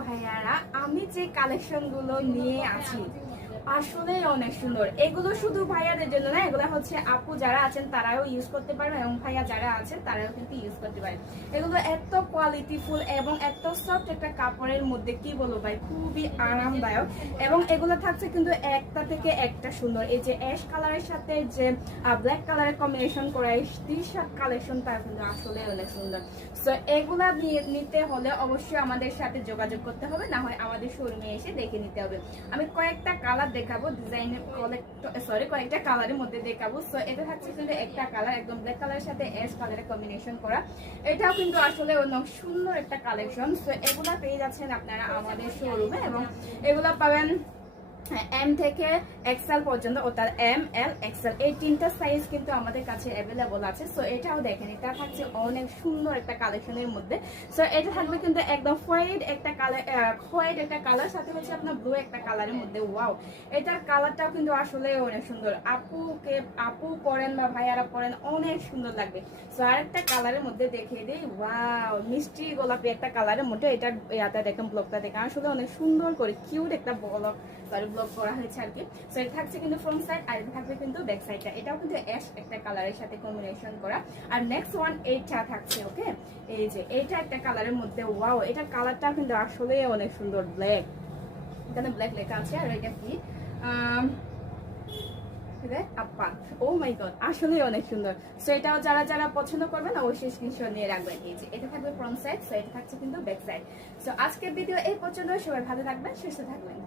ভাইয়ারা, আমি যে কালেকশন গুলো নিয়ে আছি আসলে অনেক সুন্দর। এগুলো শুধু ভাইয়াদের জন্য না, এগুলো হচ্ছে আপু যারা আছেন তারাও ইউজ করতে পারবেন এবং ভাইয়া যারা আছেন তারাও কিন্তু ইউজ করতে পারেন। এগুলো এত কোয়ালিটিফুল এবং এত সফট একটা কাপড়ের মধ্যে, কি বলবো ভাই, খুবই আরামদায়ক। এবং এগুলো থাকছে কিন্তু একটা থেকে একটা সুন্দর। এই যে অ্যাশ কালারের সাথে যে ব্ল্যাক কালারের কম্বিনেশন করা টি শার্ট কালেকশনটা কিন্তু আসলে অনেক সুন্দর। সো এগুলা নিতে হলে অবশ্যই আমাদের সাথে যোগাযোগ করতে হবে, না হয় আমাদের শোরুমে এসে দেখে নিতে হবে। আমি কয়েকটা কালার দেখাবো, ডিজাইনের কয়েকটা কালারের মধ্যে দেখাবো। সো এটা থাকছে কিন্তু একটা কালার, একদম ব্ল্যাক কালারের সাথে অ্যাশ কালারের কম্বিনেশন করা। এটাও কিন্তু আসলে অনেক সুন্দর একটা কালেকশন। সো এগুলা পেয়ে যাচ্ছেন আপনারা আমাদের শোরুমে এবং এগুলা পাবেন এম থেকে এক্সেল পর্যন্ত, অর্থাৎ এম এল এক্সেল এই তিনটা সাইজ কিন্তু আমাদের কাছে অ্যাভেলেবল আছে। সো এটাও দেখেন, এটা থাকছে অনেক সুন্দর একটা কালেকশনের মধ্যে। সো এটা থাকবে কিন্তু একদম হোয়াইট একটা কালার সাথে হচ্ছে আপনার ব্লু একটা কালারের মধ্যে। ওয়াও, এটার কালারটাও কিন্তু আসলে অনেক সুন্দর। আপু পরেন বা ভাইয়ারা পরেন অনেক সুন্দর লাগবে। সো আরেকটা কালারের মধ্যে দেখিয়ে দিই। ওয়াও, মিষ্টি গোলাপি একটা কালারের মধ্যে। এটার ইয়াটা দেখেন, ব্লকটা দেখেন, আসলে অনেক সুন্দর করে কিউট একটা ব্লক করা হয়েছে আর কি। সো এটা থাকছে কিন্তু ফ্রন্ট সাইড, আর এটা থাকবে কিন্তু ব্যাক সাইডটা। এটাও কিন্তু অ্যাশ একটা কালারের সাথে কম্বিনেশন করা। আর নেক্সট ওয়ান এইটা থাকছে, ওকে, এই যে এইটা একটা কালারের মধ্যে। ওয়াও, এটার কালারটা কিন্তু আসলে অনেক সুন্দর। ব্ল্যাক, এখানে ব্ল্যাক লেখা আছে। আর এটা কি আপা, ও মাই গড, আসলে অনেক সুন্দর। সো এটাও যারা যারা পছন্দ করবেন অবশ্যই স্ক্রিনশট নিয়ে রাখবেন। এই যে এটা থাকবে ফ্রন্ট সাইড, সো এটা থাকছে কিন্তু ব্যাক সাইড। সো আজকের ভিডিও এই পর্যন্ত। সবাই ভালো থাকবেন, সুস্থ থাকবেন।